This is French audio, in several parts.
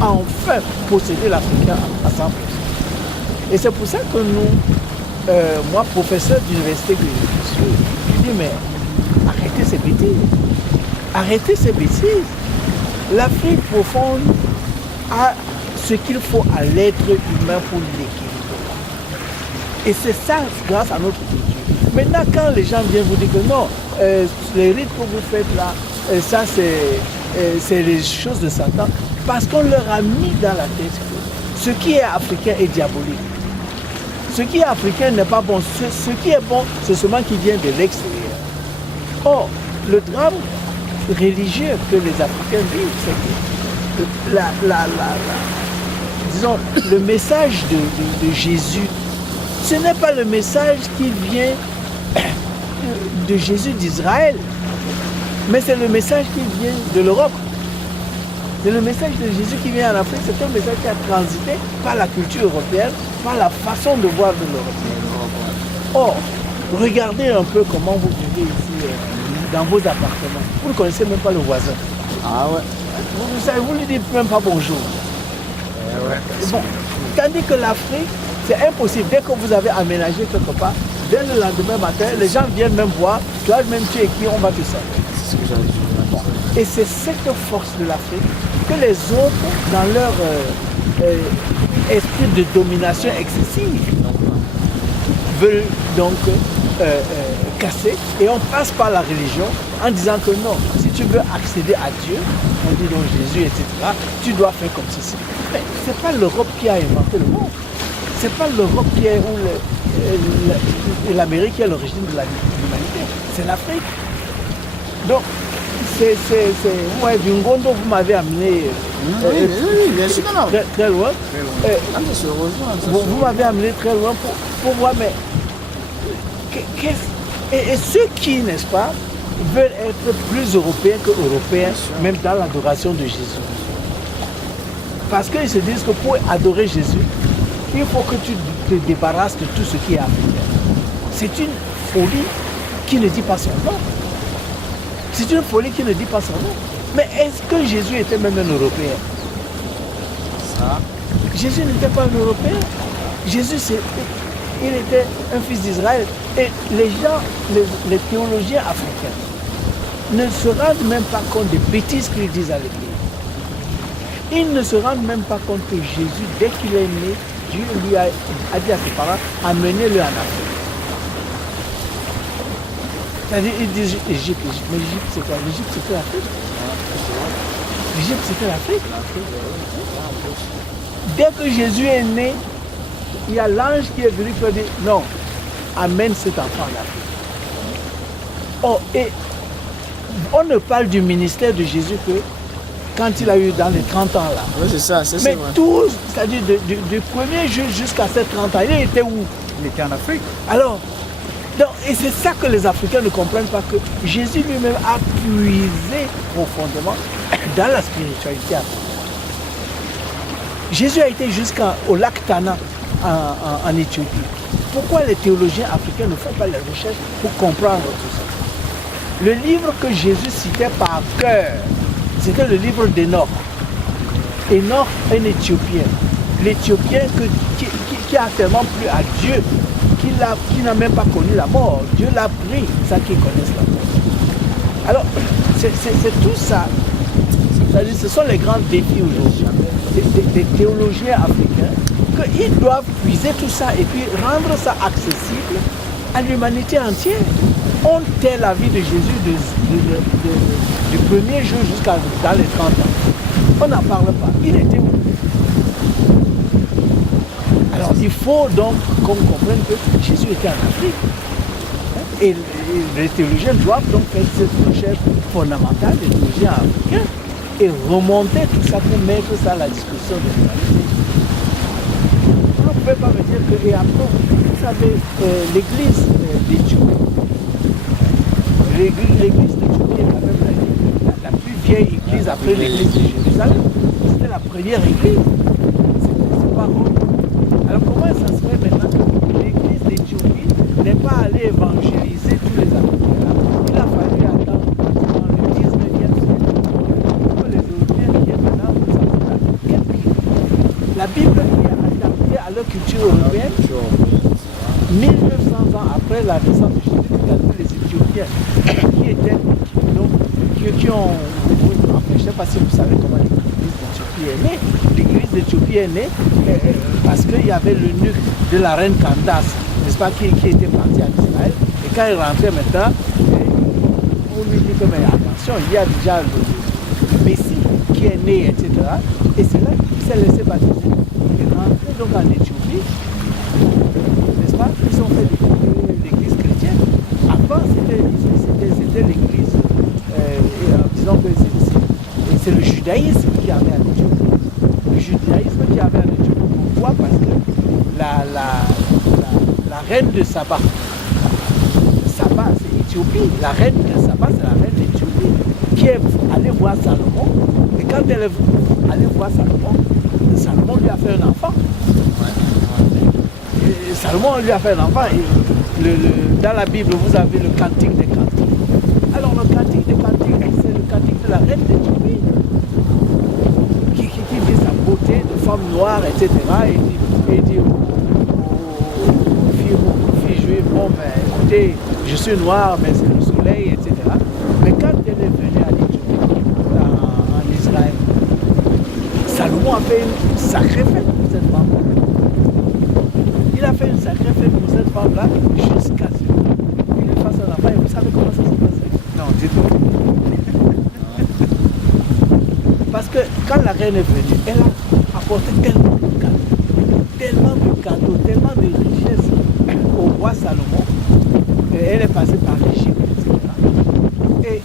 enfin posséder l'Africain à 100%. Et c'est pour ça que nous, moi, professeur d'université que je suis, je dis, mais arrêtez ces bêtises. Arrêtez ces bêtises. L'Afrique profonde a ce qu'il faut à l'être humain pour l'équilibre. Et c'est ça grâce à notre culture. Maintenant, quand les gens viennent vous dire que non, les rites que vous faites là, ça c'est les choses de Satan, parce qu'on leur a mis dans la tête que ce qui est africain est diabolique. Ce qui est africain n'est pas bon. Ce qui est bon, c'est seulement qui vient de l'extérieur. Or, le drame religieux que les Africains vivent, c'est que disons, le message de Jésus, ce n'est pas le message qui vient de Jésus d'Israël, mais c'est le message qui vient de l'Europe. C'est le message de Jésus qui vient en Afrique, c'est un message qui a transité par la culture européenne, par la façon de voir de l'Europe. Or, regardez un peu comment vous vivez ici dans vos appartements. Vous ne connaissez même pas le voisin. Ah ouais. Vous ne lui dites même pas bonjour. Bon. Tandis que l'Afrique, c'est impossible. Dès que vous avez aménagé quelque part, dès le lendemain matin, les gens viennent même voir, toi même tu es qui, on va te sortir. C'est ce que j'avais dit. Et c'est cette force de l'Afrique que les autres, dans leur esprit de domination excessive, veulent donc casser. Et on passe par la religion en disant que non, si tu veux accéder à Dieu, on dit donc Jésus, etc., tu dois faire comme ceci. Mais ce n'est pas l'Europe qui a inventé le monde. Ce n'est pas l'Europe qui est, ou l'Amérique qui est l'origine de l'humanité. C'est l'Afrique. Donc, vous voyez, du Ngondo, vous m'avez amené oui, bien sûr, non. Très loin. Vous m'avez amené très loin pour voir, mais et ceux qui, n'est-ce pas, veulent être plus européens que européens, même dans l'adoration de Jésus. Parce qu'ils se disent que pour adorer Jésus, il faut que tu te débarrasses de tout ce qui est africain. C'est une folie qui ne dit pas son nom. C'est une folie qui ne dit pas son nom. Mais est-ce que Jésus était même un Européen? Ça. Jésus n'était pas un Européen. Jésus, il était un fils d'Israël. Et les gens, les théologiens africains, ne se rendent même pas compte des bêtises qu'ils disent à l'Église. Ils ne se rendent même pas compte que Jésus, dès qu'il est né, Dieu lui a dit à ses parents, amenez-le en Afrique. C'est-à-dire, ils disent Égypte, mais l'Égypte c'est quoi? L'Égypte c'était l'Afrique. L'Égypte c'était l'Afrique. Dès que Jésus est né, il y a l'ange qui est venu pour dire non, amène cet enfant en Afrique. Oh, et on ne parle du ministère de Jésus que quand il a eu dans les 30 ans là. Oui, c'est ça, c'est mais vrai. tout, c'est-à-dire du premier jour jusqu'à ces 30 ans, il était où? Il était en Afrique. Alors, donc, et c'est ça que les Africains ne comprennent pas, que Jésus lui-même a puisé profondément dans la spiritualité africaine. Jésus a été jusqu'au lac Tana en Éthiopie. Pourquoi les théologiens africains ne font pas les recherches pour comprendre tout ça? Le livre que Jésus citait par cœur, c'était le livre d'Enoch. Enoch, un Éthiopien. L'Éthiopien qui a tellement plu à Dieu, qui n'a même pas connu la mort. Dieu l'a pris, ça qu'ils connaissent la mort. Alors, c'est tout ça. C'est-à-dire, ce sont les grands défis aujourd'hui des théologiens africains, qu'ils doivent puiser tout ça et puis rendre ça accessible à l'humanité entière. On tait la vie de Jésus du premier jour jusqu'à dans les 30 ans. On n'en parle pas. Il était où? Alors il faut donc qu'on comprenne que Jésus était en Afrique. Et les théologiens doivent donc faire cette recherche fondamentale des théologiens africains et remonter tout ça pour mettre ça à la discussion de l'humanité. Vous ne pouvez pas me dire que, et après, vous savez, l'église d'Éthiopie, l'église d'Éthiopie est quand même la plus vieille église après l'église de Jérusalem. C'était la première église. C'est pas Rome. Alors comment ça se fait maintenant que l'église d'Éthiopie n'est pas allée évangéliser tous les Africains? Il a fallu attendre dans le 19e siècle que les Européens viennent maintenant pour savoir qu'est-ce la Bible est adaptée à leur culture européenne. 1900 ans après la naissance de Jésus, regardez les Éthiopiens qui étaient, donc, qui ont, enfin, je ne sais pas si vous savez comment l'église d'Éthiopie est née. L'église d'Éthiopie est née parce qu'il y avait l'eunuque de la reine Candace, n'est-ce pas, qui était parti en Israël. Et quand il rentrait maintenant, on lui dit que mais attention, il y a déjà le Messie qui est né, etc. Et c'est là qu'il s'est laissé baptiser. Il est rentré donc en Éthiopie. N'est-ce pas? Ils ont fait l'église chrétienne. Avant, c'était l'église, disons que c'est le judaïsme qui avait en Éthiopie. Le judaïsme qui avait en Éthiopie. Pourquoi? Parce que la reine de Saba, c'est Éthiopie. La reine de Saba, c'est la reine d'Éthiopie qui est allée voir Salomon. Et quand elle est allée voir Salomon, Salomon lui a fait un enfant. Et Salomon lui a fait un enfant. Et dans la Bible, vous avez le cantique des cantiques. Alors le cantique des cantiques, c'est le cantique de la reine d'Éthiopie qui dit sa beauté de femme noire, etc. Et dit aux filles juives, bon ben écoutez, je suis noire, mais c'est le soleil, etc. Mais quand elle est venue à l'Éthiopie, en Israël, Salomon a fait une sacrée fête pour cette femme. Il a fait une sacrée fête pour cette femme-là jusqu'à ce qu'il lui fasse un enfant. Et vous savez comment ça s'est passé? Non, dites-moi. Parce que quand la reine est venue, elle a apporté tellement de cadeaux, tellement de richesses au roi Salomon. Et elle est passée par l'Égypte, etc. Et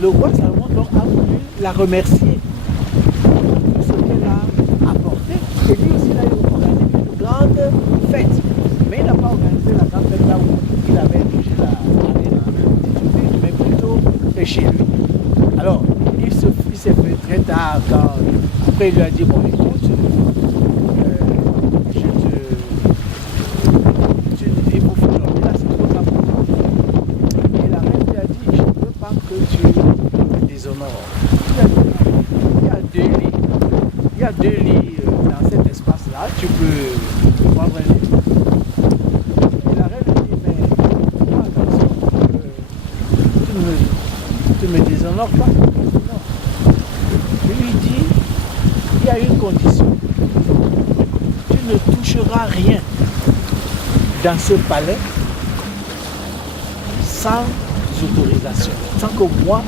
le roi Salomon donc a voulu la remercier pour ce qu'elle a apporté. Et lui aussi, il a organisé une grande fête. Mais il n'a pas organisé la grande fête là où il avait logé la reine d'Éthiopie, mais plutôt chez lui. Alors, il s'est fait très tard quand après il lui a dit, bon écoute, il faut faire là, c'est trop tard pour toi. Et la reine lui a dit, je ne veux pas que tu me déshonores. Il y a deux lits dans cet espace-là, tu peux prendre un lit. Et la reine lui dit, mais attention, tu ne me déshonores pas. Non. Il lui dit, il y a une condition. Tu ne toucheras rien dans ce palais sans autorisation. Sans que moi,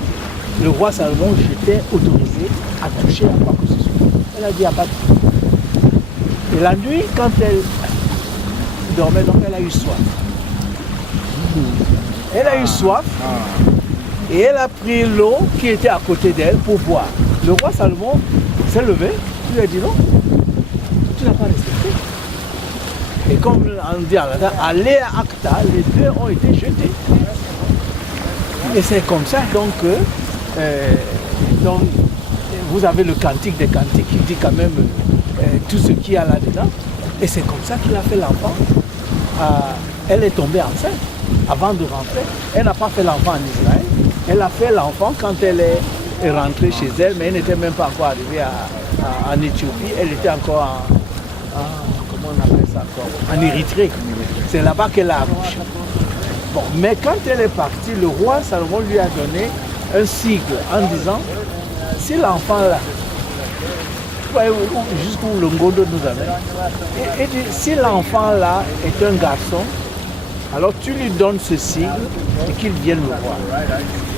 le roi Salomon, j'étais autorisé à toucher à quoi que ce soit. Elle a dit, il n'y a pas de problème. Et la nuit, quand elle dormait, donc elle a eu soif. Elle a eu soif. Et elle a pris l'eau qui était à côté d'elle pour boire. Le roi Salomon s'est levé, il lui a dit non, tu n'as pas respecté. Et comme on dit à Léa Acta, les deux ont été jetés. Et c'est comme ça donc que vous avez le cantique des cantiques qui dit quand même tout ce qu'il y a là-dedans. Et c'est comme ça qu'il a fait l'enfant. Elle est tombée enceinte avant de rentrer. Elle n'a pas fait l'enfant en Israël. Elle a fait l'enfant quand elle est rentrée chez elle, mais elle n'était même pas encore arrivée en Éthiopie. Elle était encore comment on appelle ça encore? En Érythrée. C'est là-bas qu'elle a accouché. Bon, mais quand elle est partie, le roi Salomon lui a donné un sigle en disant, si l'enfant là, jusqu'où le Ngodo nous amène, et dit, si l'enfant là est un garçon, alors tu lui donnes ce sigle et qu'il vienne me voir.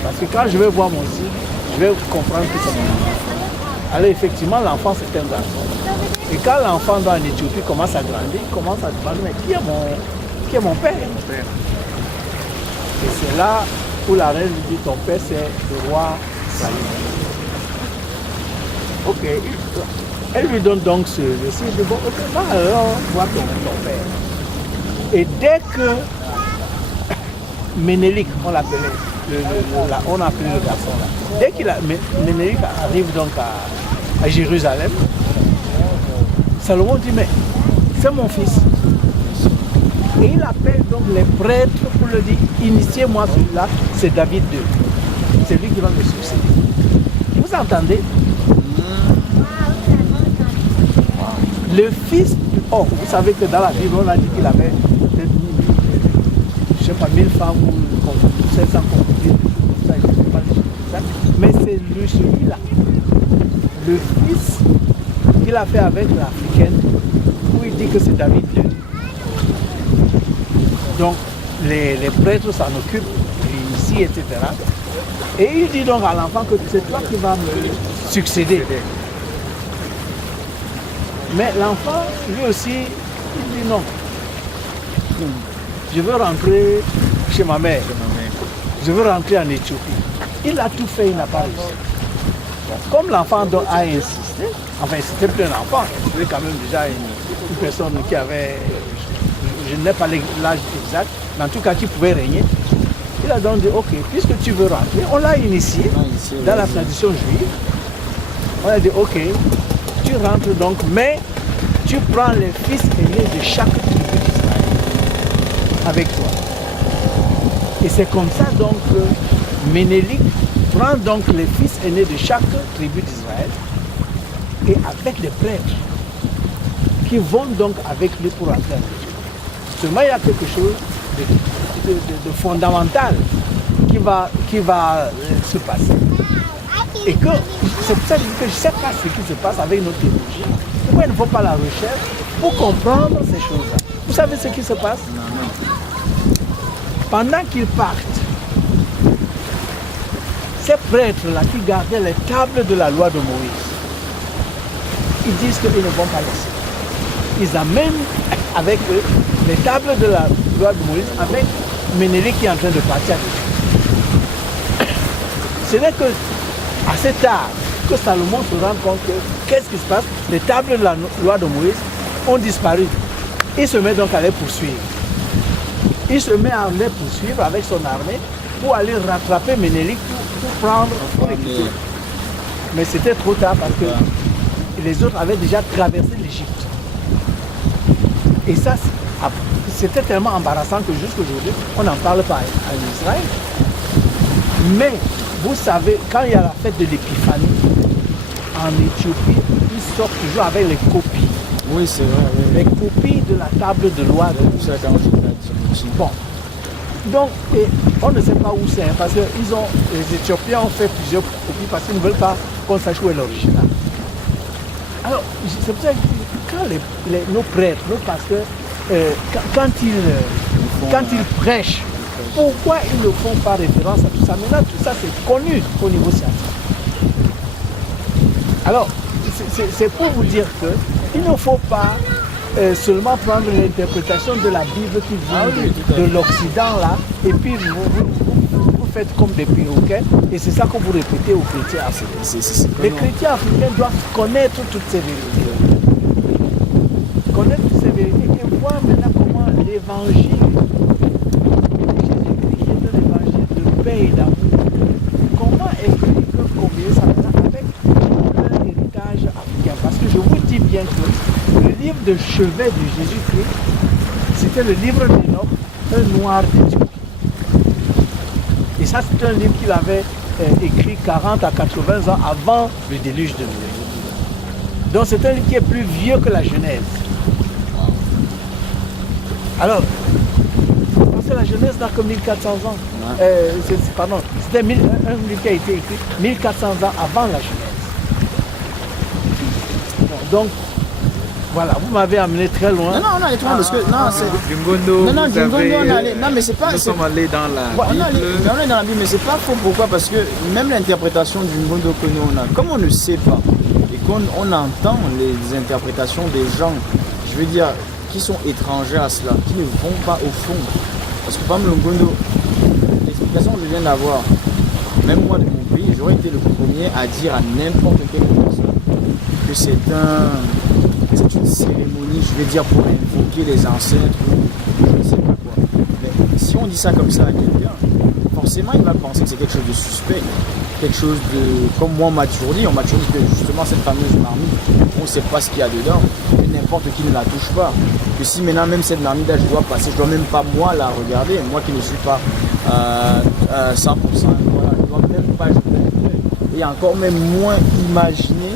Parce que quand je vais voir mon sigle, je vais comprendre que c'est mon enfant. Alors effectivement, l'enfant c'est un garçon. Et quand l'enfant dans l'Éthiopie commence à grandir, il commence à demander, mais qui est mon père? Et c'est là où la reine lui dit, ton père c'est le roi Salomon. Ok, elle lui donne donc ce sigle, bon, ok, va alors voir ton père. Et dès que Ménélik, on l'appelait, on appelait le garçon là. Dès qu'il Ménélik arrive donc à Jérusalem, Salomon dit, mais c'est mon fils. Et il appelle donc les prêtres pour le dire, initiez-moi celui-là, c'est David II. C'est lui qui va me succéder. Vous entendez? Le fils, oh, vous savez que dans la Bible, on a dit qu'il avait peut-être, je ne sais pas, 1000 femmes ou 700 concubines, ça, je ne sais pas les chiffres exacts, mais c'est celui-là, le fils qu'il a fait avec l'Africaine, où il dit que c'est David II. Donc, les prêtres s'en occupent, ici, etc. Et il dit donc à l'enfant que c'est toi qui vas me succéder. Mais l'enfant, lui aussi, il dit non. Je veux rentrer chez ma mère. Je veux rentrer en Éthiopie. Il a tout fait, il n'a pas réussi. Bon, comme l'enfant a insisté, enfin c'était plus un enfant, c'était quand même déjà une personne qui avait, je n'ai pas l'âge exact, mais en tout cas qui pouvait régner. Il a donc dit, ok, puisque tu veux rentrer, on l'a initié dans la tradition juive. On a dit, ok, tu rentres donc, mais tu prends les fils aînés de chaque tribu d'Israël avec toi. Et c'est comme ça donc que Ménélik prend donc les fils aînés de chaque tribu d'Israël et avec les prêtres qui vont donc avec lui pour entrer en Égypte. Seulement il y a quelque chose de fondamental qui va se passer. Et que c'est pour ça que je dis que je ne sais pas ce qui se passe avec notre théologie. Pourquoi il ne faut pas la recherche pour comprendre ces choses-là? Vous savez ce qui se passe? Pendant qu'ils partent, ces prêtres-là qui gardaient les tables de la loi de Moïse, ils disent qu'ils ne vont pas laisser. Ils amènent avec eux les tables de la loi de Moïse avec Ménélik qui est en train de partir avec eux. Ce n'est que assez tard que Salomon se rend compte que qu'est-ce qui se passe? Les tables de la loi de Moïse ont disparu. Il se met donc à les poursuivre. Il se met à les poursuivre avec son armée pour aller rattraper Ménélik pour prendre les quitter. Mais c'était trop tard parce que les autres avaient déjà traversé l'Égypte. Et ça, c'était tellement embarrassant que jusqu'aujourd'hui, on n'en parle pas en Israël. Mais vous savez, quand il y a la fête de l'Épiphanie, en Éthiopie, ils sortent toujours avec les copies. Oui, c'est vrai. Oui. Les copies de la table de loi. Bon. Donc, on ne sait pas où c'est, hein, parce que les Éthiopiens ont fait plusieurs copies parce qu'ils ne veulent pas qu'on sache où est l'original. Alors, c'est pour ça que quand nos prêtres, nos pasteurs, quand ils prêchent, pourquoi ils ne font pas référence à tout ça? Maintenant, tout ça, c'est connu au niveau scientifique. Alors, c'est pour vous dire qu'il ne faut pas seulement prendre l'interprétation de la Bible qui vient de l'Occident, là, et puis vous faites comme des perroquets, et c'est ça que vous répétez aux chrétiens africains. Les chrétiens africains doivent connaître toutes ces vérités. Connaître toutes ces vérités et voir maintenant comment l'évangile, Jésus-Christ qui est un évangile de paix et d'amour, comment est-ce qu'ils peuvent combiner ça avec leur héritage africain? Parce que je vous dis bien que le livre de chevet de Jésus-Christ, c'était le livre d'Enoch, un noir d'Éthiopie. Et ça, c'est un livre qu'il avait écrit 40 à 80 ans avant le déluge de Noé. Donc c'est un livre qui est plus vieux que la Genèse. Alors, parce que la Genèse n'a que 1400 ans. Pardon, c'était un livre qui a été écrit 1400 ans avant la Genèse. Bon, donc, voilà, vous m'avez amené très loin. Non, parce que non, mais c'est pas. Nous sommes allés dans la Bible. On est dans la Bible, mais c'est pas faux. Pourquoi? Parce que même l'interprétation du Ngondo que nous on a, comme on ne sait pas et qu'on entend les interprétations des gens, je veux dire, qui sont étrangers à cela, qui ne vont pas au fond. Parce que par exemple, le Ngondo, l'explication que je viens d'avoir, même moi de mon pays, j'aurais été le premier à dire à n'importe quelle personne que c'est une cérémonie, je vais dire, pour invoquer les ancêtres ou je ne sais pas quoi. Mais si on dit ça comme ça à quelqu'un, forcément il va penser que c'est quelque chose de suspect, quelque chose de... Comme moi on m'a toujours dit que justement cette fameuse marmite, on ne sait pas ce qu'il y a dedans, que n'importe qui ne la touche pas. Que si maintenant même cette marmite là je dois passer, je ne dois même pas moi la regarder, moi qui ne suis pas 100%, voilà, je ne dois même pas jeter un œil. Et encore même moins imaginer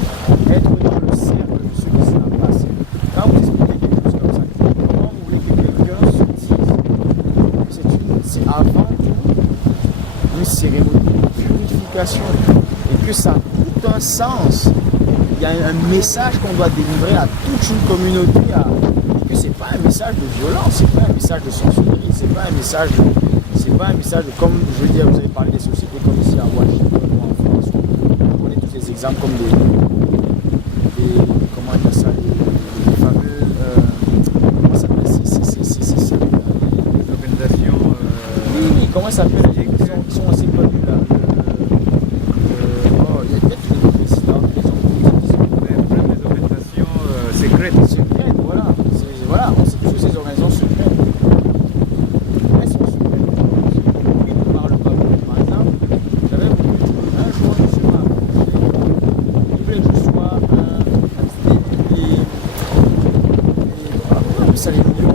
être dans le cercle de ceux qui sont passés. l'éducation et que ça a tout un sens. Il y a un message qu'on doit délivrer à toute une communauté. Et que c'est pas un message de violence, c'est pas un message de sorcellerie, c'est pas un message de, comme je veux dire, vous avez parlé des sociétés comme ici à Washington ou en France, on connaît tous ces exemples comme des comment dire ça, les fameux comment ça s'appelle les organisations oui, comment ça s'appelle, qui sont assez connus là. Il y a peut-être des présidents, des gens qui sont des organisations secrètes. voilà. Voilà, on sait tous ces organisations secrètes. Elles sont secrètes. Ils ne parlent pas. Par exemple, j'avais voulu un jour, je sais pas, il voulait que je sois ça les millions.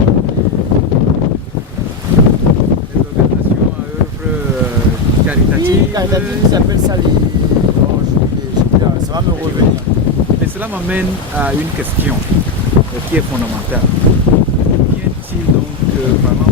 Des organisations à œuvre caritatives. Oui, caritatives, ils appellent ça les. Oh, ça va me revenir. Mais cela m'amène à une question qui est fondamentale. Vient-il donc, par exemple,